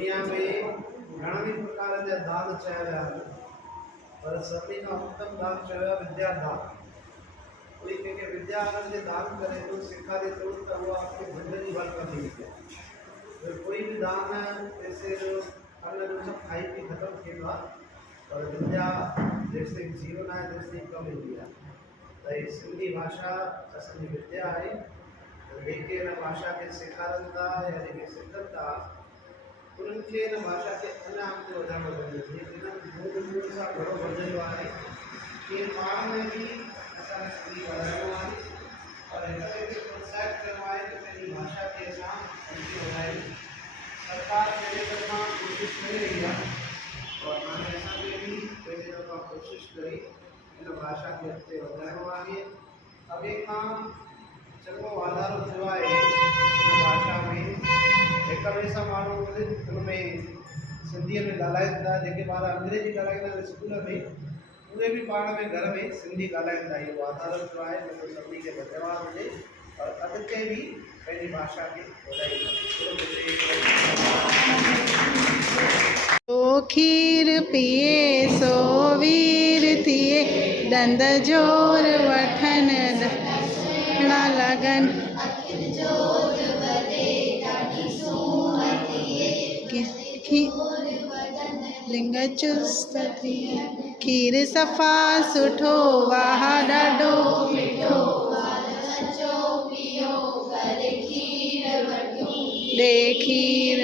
दुनिया में घणनि ई प्रकार जा दान चया विया आहिनि, पर सभिनी खां उत्तम दान चयो आहे विद्या दान। कोई कंहिंखे विद्या अगरि जे दान करे थो, सेखारे थो, त उहा आपकी ज़िंदगी भर कभी है। कोई भी दान पैसे जो अन्न जो सब खाई पी खत्म थींदो आहे, पर विद्या जेसिताईं जीवन आहे तेसिताईं कमु ईंदी आहे। त ही सिंधी भाषा असांजी विद्या आहे। जेके हिन भाषा खे सेखारनि था या जेके सिखनि था, उन्हनि खे हिन भाषा खे अञा अॻिते वधाइणो पवंदो। हिननि मूल सां घणो वधियो आहे कि पाण में बि असांखे सिंधी ॻाल्हाइणो आहे और हिन खे प्रोत्साहित करिणो आहे कि पंहिंजी भाषा खे असां अॻिते वधायूं। सरकार पंहिंजे तरफ़ां कोशिशि करे रही आहे और हाणे असांखे बि पंहिंजे तरफ़ां कोशिशि करे हिन भाषा खे अॻिते वधाइणो आहे। अॻे खां चङो वाधारो थियो आहे हिन भाषा में। हिक ॿिए सां माण्हू हुन में सिंधीअ में ॻाल्हाइनि था। जेके ॿार अंग्रेजी ॻाल्हाईंदा आहिनि स्कूल में, उहे बि पाण में घर में सिंधी ॻाल्हाइनि था। इहो वाधारो थियो आहे, त सभिनी खे धन्यवाद हुजे और अॻिते बि पंहिंजी भाषा खे तो खीर पिए सो वीर थिए, दंद जोर वठन ॾाढा लगन, लिंग चुस्त थिए, खीर सफ़ा सुठो वाह ॾाढो मिठो, ॾे खीर